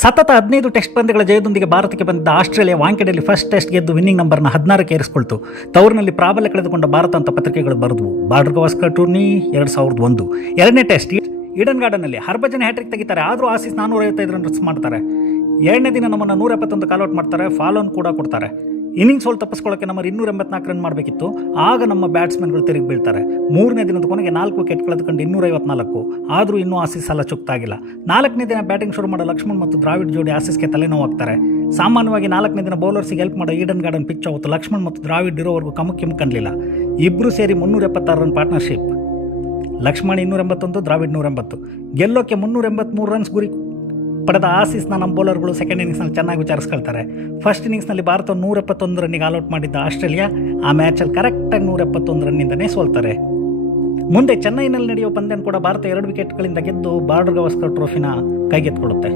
ಸತತ 15 ಟೆಸ್ಟ್ ಪಂದ್ಯಗಳ ಜಯದೊಂದಿಗೆ ಭಾರತಕ್ಕೆ ಬಂದಿದ್ದ ಆಸ್ಟ್ರೇಲಿಯಾ ವಾಂಖೆಡೆಯಲ್ಲಿ ಫಸ್ಟ್ ಟೆಸ್ಟ್ ಗೆದ್ದು ವಿನ್ನಿಂಗ್ ನಂಬರ್ನ 16ಕ್ಕೆ ಏರಿಸಿಕೊಳ್ತು. ತವರಿನಲ್ಲಿ ಪ್ರಾಬಲ್ಯ ಕಳೆದುಕೊಂಡ ಭಾರತ ಅಂತ ಪತ್ರಿಕೆಗಳು ಬರೆದವು. Border Gavaskar tourney 2001. ಎರಡನೇ ಟೆಸ್ಟ್ ಈಡನ್ ಗಾರ್ಡನ್ನಲ್ಲಿ ಹರ್ಭಜನ್ ಹ್ಯಾಟ್ರಿಕ್ ತೆಗಿತಾರೆ. ಆದರೂ ಆಸೀಸ್ 455 ರನ್ ಮಾಡ್ತಾರೆ. ಎರಡನೇ ದಿನ ನಮ್ಮನ್ನು 171 ಕಾಲ್ಔಟ್ ಮಾಡ್ತಾರೆ. ಫಾಲೋನ್ ಕೂಡ ಕೊಡ್ತಾರೆ. ಇನ್ನಿಂಗ್ಸ್ ಸೋಲ್ ತಪ್ಪಿಸ್ಕೊಳ್ಳೋಕೆ ನಮ್ಮ 284 ರನ್ ಮಾಡಬೇಕಿತ್ತು. ಆಗ ನಮ್ಮ ಬ್ಯಾಟ್ಸ್ಮನ್ಗಳು ತಿರುಗಿ ಬೀಳ್ತಾರೆ. ಮೂರನೇ ದಿನದ ಕೊನೆಗೆ 4 ವಿಕೆಟ್ ಕಳೆದುಕೊಂಡು 254. ಆದರೂ ಇನ್ನೂ ಆಸೀಸ್ ಸಾಲ ಚುಕ್ತಾಗಿಲ್ಲ. 4ನೇ ದಿನ ಬ್ಯಾಟಿಂಗ್ ಶುರು ಮಾಡೋ ಲಕ್ಷ್ಮಣ್ ಮತ್ತು ದ್ರಾವಿಡ್ ಜೋಡಿ ಆಸೀಸ್ಗೆ ತಲೆನೋವಾಗ್ತಾರೆ. ಸಾಮಾನ್ಯವಾಗಿ 4ನೇ ದಿನ ಬೌಲರ್ಸಿಗೆ ಹೆಲ್ಪ್ ಮಾಡೋ ಈಡನ್ ಗಾರ್ಡನ್ ಪಿಚ್ ಅವತ್ತು ಲಕ್ಷ್ಮಣ್ ಮತ್ತು ದ್ರಾವಿಡ್ ಇರೋವರೆಗೂ ಕಮಕ್ಕಿಮ್ ಕಾಣಲಿಲ್ಲ. ಇಬ್ಬರು ಸೇರಿ 376 ರನ್ ಪಾರ್ಟ್ನರ್ಶಿಪ್. ಲಕ್ಷ್ಮಣ್ 281, ದ್ರಾವಿಡ್ 180. ಗೆಲ್ಲೋಕ್ಕೆ 383 ರನ್ಸ್ ಗುರಿ ಪಡೆದ ಆಸೀಸ್ನ ನಮ್ಮ ಬೌಲರ್ಗಳು ಸೆಕೆಂಡ್ ಇನ್ನಿಂಗ್ಸ್ನಲ್ಲಿ ಚೆನ್ನಾಗಿ ವಿಚಾರಿಸ್ಕೊಳ್ತಾರೆ. ಫಸ್ಟ್ ಇನ್ನಿಂಗ್ಸ್ನಲ್ಲಿ ಭಾರತ 171 ರನ್ನಿಗೆ ಆಲ್ಔಟ್ ಮಾಡಿದ್ದ ಆಸ್ಟ್ರೇಲಿಯಾ ಆ ಮ್ಯಾಚಲ್ಲಿ ಕರೆಕ್ಟಾಗಿ 171 ರನ್ನಿಂದನೇ ಸೋಲ್ತಾರೆ. ಮುಂದೆ ಚೆನ್ನೈನಲ್ಲಿ ನಡೆಯುವ ಪಂದ್ಯ ಕೂಡ ಭಾರತ 2 ವಿಕೆಟ್ಗಳಿಂದ ಗೆದ್ದು ಬಾರ್ಡರ್ ಗವಾಸ್ಕರ್ ಟ್ರೋಫಿನ ಕೈಗೆತ್ತಿಕೊಳ್ಳುತ್ತೆ.